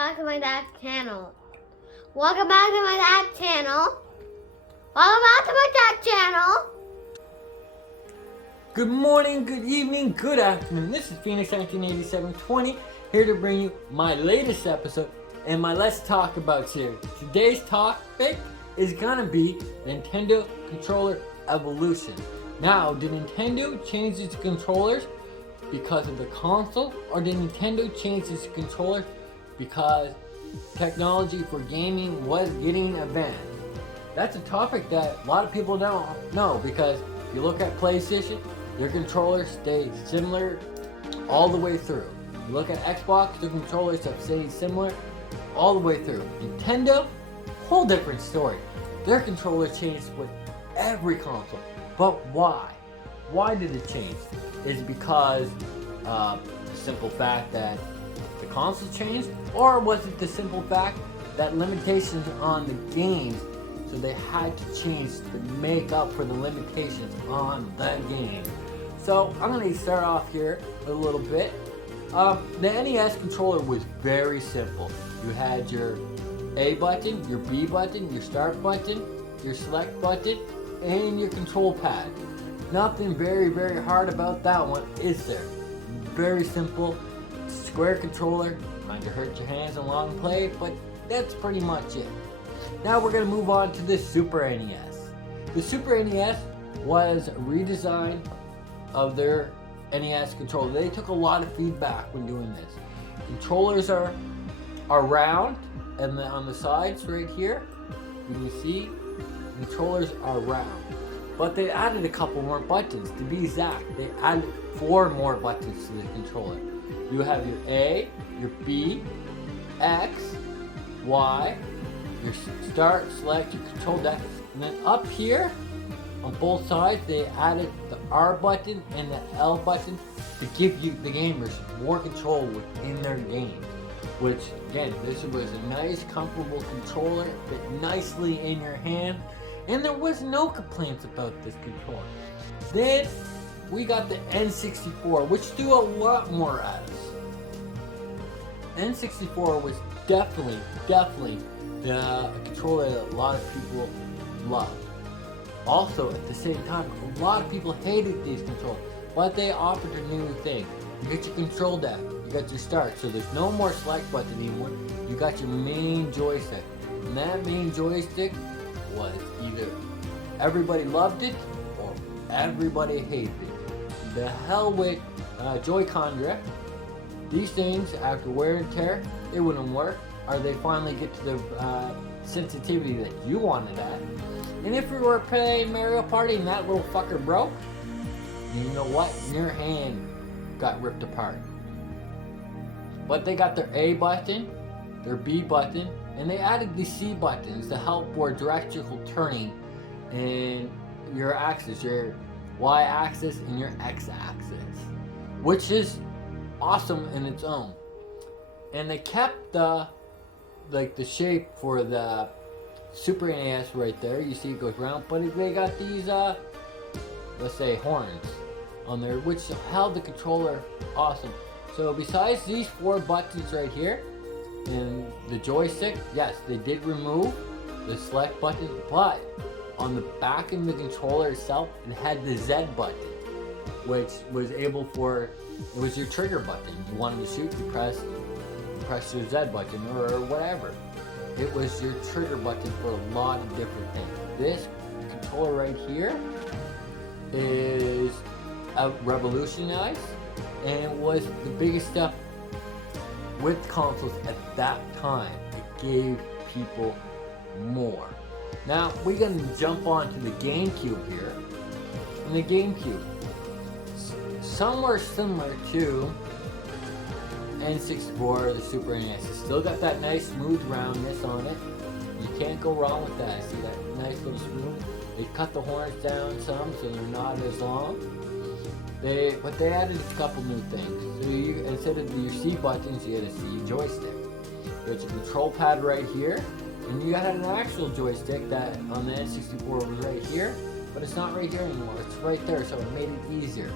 back to my dad's channel. Welcome back to my dad's channel. Welcome back to my dad's channel. Good morning, good evening, good afternoon. This is Phoenix 198720 here to bring you my latest episode and my Let's Talk About series. Today's topic is gonna be Nintendo controller evolution. Now, did Nintendo change its controllers because of the console, or did Nintendo change its controllers because technology for gaming was getting advanced? That's a topic that a lot of people don't know, because if you look at PlayStation, their controllers stay similar all the way through. You look at Xbox, their controllers have stayed similar all the way through. Nintendo, whole different story. Their controller changed with every console. But why? Why did it change? Is it because the simple fact that the console changed? Or was it the simple fact that limitations on the games, so they had to change to make up for the limitations on the game? So I'm going to start off here a little bit. The NES controller was very simple. You had your A button, your B button, your start button, your select button, and your control pad. Nothing very hard about that one, is there? Very simple, square controller, kind of hurt your hands in long play, but that's pretty much it. Now we're going to move on to the Super NES. The Super NES was a redesign of their NES controller. They took a lot of feedback when doing this. Controllers are round, and on the sides right here, you can see controllers are round. But they added a couple more buttons. To be exact, they added 4 more buttons to the controller. You have your A, your B, X, Y, your start, select, your control deck, and then up here on both sides they added the R button and the L button to give you, the gamers, more control within their games. Which, again, this was a nice, comfortable controller, fit nicely in your hand, and there was no complaints about this controller. Then we got the N64, which do a lot more at us. N64 was definitely the controller that a lot of people loved. Also, at the same time, a lot of people hated these controllers, but they offered a new thing. You get your control deck, you got your start, so there's no more select button anymore. You got your main joystick, and that main joystick was either everybody loved it or everybody hated it. The hell with Joy-Con drift. These things, after wear and tear, they wouldn't work, or they finally get to the sensitivity that you wanted at. And if you were playing Mario Party and that little fucker broke, you know what? Your hand got ripped apart. But they got their A button, their B button, and they added the C buttons to help for directional turning in your axis, your Y axis and your X axis, which is awesome in its own. And they kept the shape for the Super NES right there. You see it goes round, but they got these let's say horns on there, which held the controller awesome. So besides these 4 buttons right here and the joystick, yes, they did remove the select button, but on the back of the controller itself, it had the Z button, which was able for, it was your trigger button. You wanted to shoot, you press your Z button or whatever. It was your trigger button for a lot of different things. This controller right here is revolutionized, and it was the biggest stuff with consoles at that time. It gave people more. Now we're gonna jump on to the GameCube here. And the GameCube, somewhere similar to N64, the Super NES, it's still got that nice smooth roundness on it. You can't go wrong with that. See that nice little smooth? They cut the horns down some so they're not as long. But they added a couple new things. So you, instead of your C buttons, you had a C joystick. You got your control pad right here, and you had an actual joystick that on the N64 was right here, but it's not right here anymore. It's right there, so it made it easier.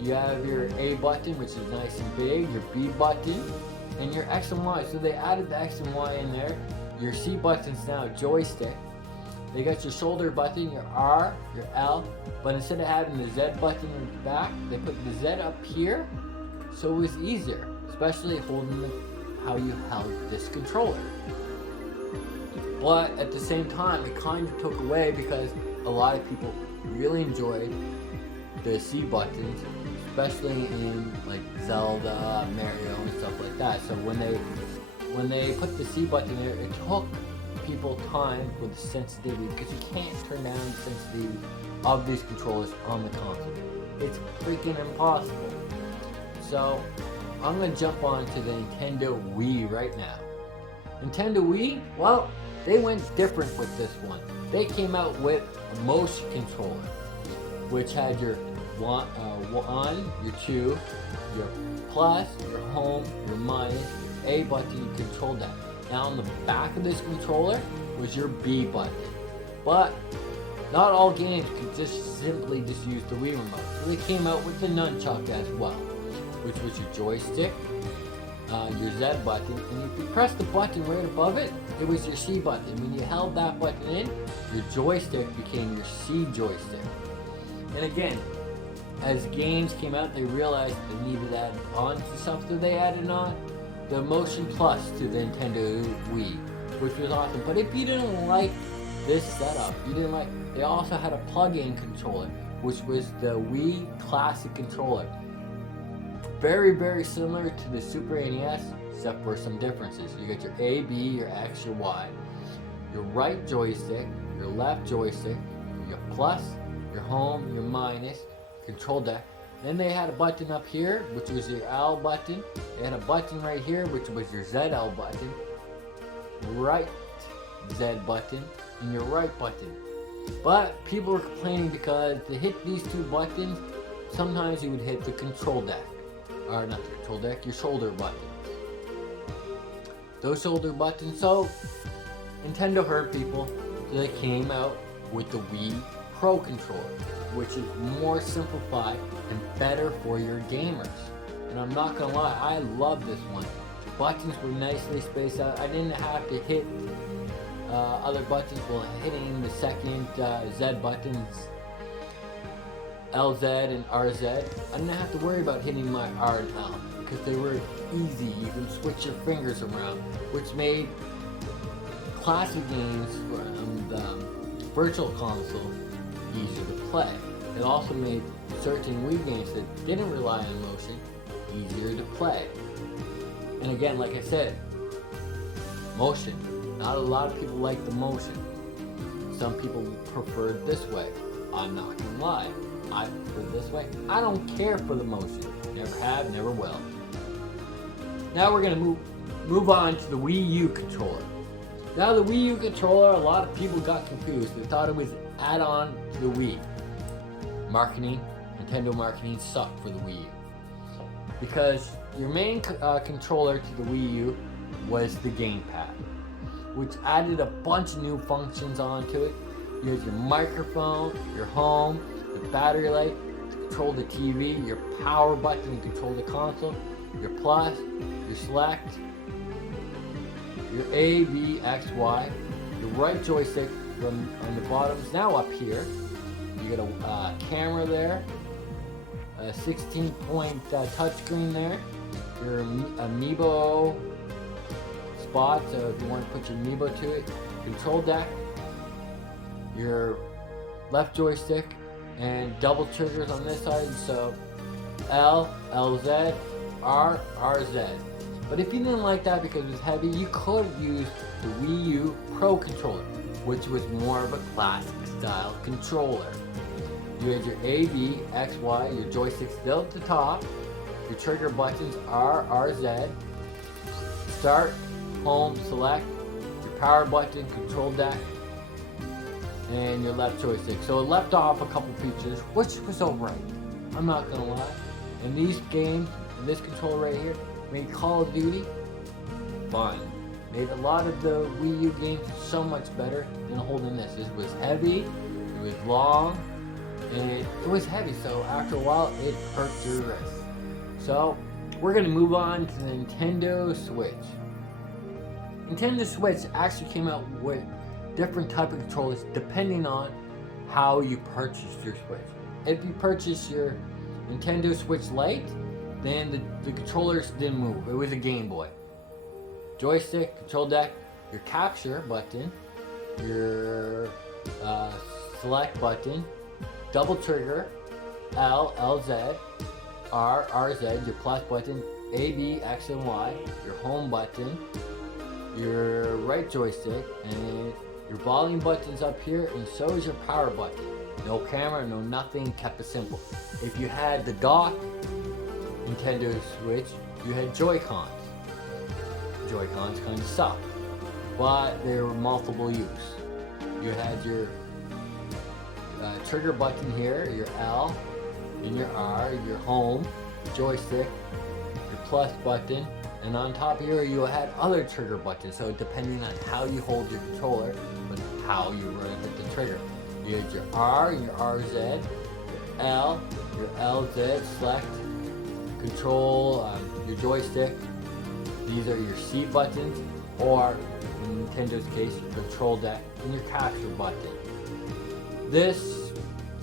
You have your A button, which is nice and big, your B button, and your X and Y. So they added the X and Y in there. Your C button's now joystick. They got your shoulder button, your R, your L, but instead of having the Z button in the back, they put the Z up here, so it was easier, especially holding how you held this controller. But at the same time, it kind of took away because a lot of people really enjoyed the C buttons, especially in like Zelda, Mario, and stuff like that. So when they put the C button there, it took people time with the sensitivity because you can't turn down the sensitivity of these controllers on the console. It's freaking impossible. So I'm gonna jump on to the Nintendo Wii right now. Nintendo Wii, well, they went different with this one. They came out with a motion controller, which had your one, your two, your plus, your home, your minus, your A button, you controlled that. Now on the back of this controller was your B button. But not all games could just simply use the Wii remote. So they came out with the nunchuck as well, which was your joystick, your Z button, and if you press the button right above it, it was your C button. When you held that button in, your joystick became your C joystick. And again, as games came out, they realized they needed to add on to stuff, so they added on the Motion Plus to the Nintendo Wii, which was awesome. But if you didn't like this setup, they also had a plug-in controller, which was the Wii Classic controller. Very, very similar to the Super NES, except for some differences. You got your A, B, your X, your Y. Your right joystick, your left joystick, your plus, your home, your minus, control deck. Then they had a button up here, which was your L button. They had a button right here, which was your ZL button. Right Z button, and your right button. But people were complaining because to hit these two buttons, sometimes you would hit the control deck. Or not the control deck, your shoulder buttons. Those shoulder buttons, so Nintendo heard people, so they came out with the Wii Pro controller, which is more simplified and better for your gamers. And I'm not gonna lie, I love this one. The buttons were nicely spaced out. I didn't have to hit other buttons while hitting the second Z buttons, LZ and RZ. I didn't have to worry about hitting my R and L because they were easy. You can switch your fingers around, which made classic games from the Virtual Console easier to play. It also made certain Wii games that didn't rely on motion easier to play. And again, like I said, motion. Not a lot of people like the motion. Some people prefer it this way. I'm not gonna lie. I prefer this way. I don't care for the motion. Never have, never will. Now we're gonna move on to the Wii U controller. Now the Wii U controller, a lot of people got confused. They thought it was add-on to the Wii. Marketing, Nintendo marketing sucked for the Wii U. Because your main controller to the Wii U was the gamepad, which added a bunch of new functions onto it. You had your microphone, your home, the battery light to control the TV, your power button to control the console, your plus, your select, your A, B, X, Y, your right joystick from on the bottom is now up here. You got a camera there, a 16-point touchscreen there, your Amiibo spot, so if you want to put your Amiibo to it, control deck, your left joystick, and double triggers on this side, so L, LZ, R, RZ. But if you didn't like that because it was heavy, you could use the Wii U Pro controller, which was more of a classic style controller. You had your A, B, X, Y, your joystick still at the top, your trigger buttons R, RZ, start, home, select, your power button, control deck, and your left joystick. So it left off a couple features, which was alright. I'm not gonna lie. In these games, in this controller right here, made Call of Duty fun. Made a lot of the Wii U games so much better than holding this. This was heavy, it was long, and it was heavy, so after a while it hurt your wrist. So we're gonna move on to the Nintendo Switch. Nintendo Switch actually came out with different type of controllers depending on how you purchased your Switch. If you purchased your Nintendo Switch Lite, then the controllers didn't move. It was a Game Boy. Joystick, control deck, your capture button, your select button, double trigger, L, LZ, R, RZ, your plus button, A, B, X, and Y, your home button, your right joystick, and your volume button's up here, and so is your power button. No camera, no nothing, kept it simple. If you had the dock Nintendo Switch, you had Joy-Cons. Joy-Cons kind of sucked, but they were multiple use. You had your trigger button here, your L, and your R, your home, joystick, your plus button, and on top here you had other trigger buttons, so depending on how you hold your controller, but how you hit the trigger. You had your R, your RZ, your L, your LZ, select, control, your joystick. These are your C buttons, or in Nintendo's case, your control deck, and your capture button.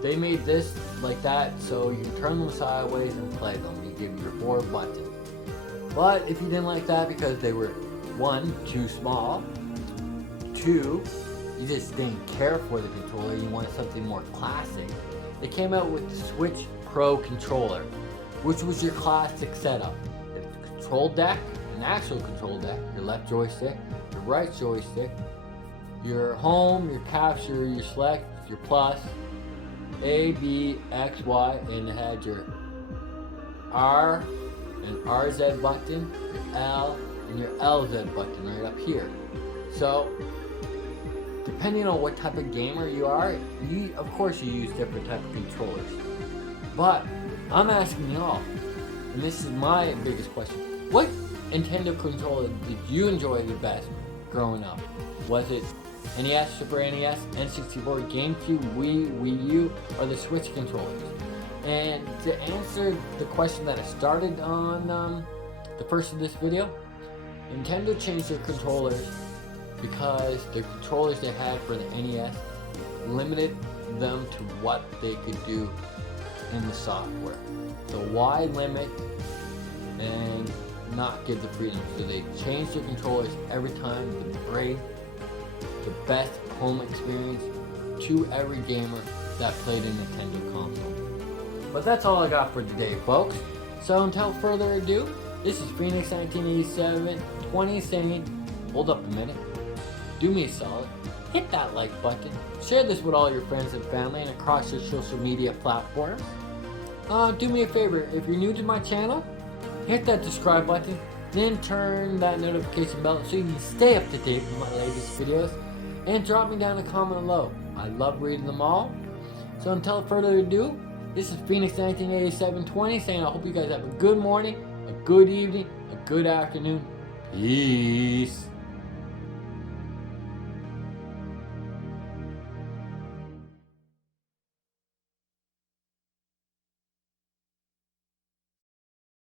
They made this like that so you can turn them sideways and play them. You give your 4 buttons. But if you didn't like that because they were 1, too small, 2, you just didn't care for the controller, you wanted something more classic, they came out with the Switch Pro controller, which was your classic setup. It's a control deck, an actual control deck, your left joystick, your right joystick, your home, your capture, your select, your plus, A, B, X, Y, and it had your R and RZ button, your L, and your LZ button right up here. So, depending on what type of gamer you are, of course you use different type of controllers. But, I'm asking y'all, and this is my biggest question, what Nintendo controller did you enjoy the best growing up? Was it NES, Super NES, N64, GameCube, Wii U, or the Switch controllers? And to answer the question that I started on the first of this video, Nintendo changed their controllers because the controllers they had for the NES limited them to what they could do in the software. So why limit and not give the freedom? So they changed their controllers every time to bring the best home experience to every gamer that played a Nintendo console. But that's all I got for today, folks. So until further ado, this is Phoenix 1987 20 saying, hold up a minute, do me a solid, hit that like button, share this with all your friends and family and across your social media platforms. Do me a favor, if you're new to my channel, hit that subscribe button, then turn that notification bell so you can stay up to date with my latest videos, and drop me down a comment below. I love reading them all. So until further ado, this is Phoenix 1987 20 saying I hope you guys have a good morning, a good evening, a good afternoon. Peace.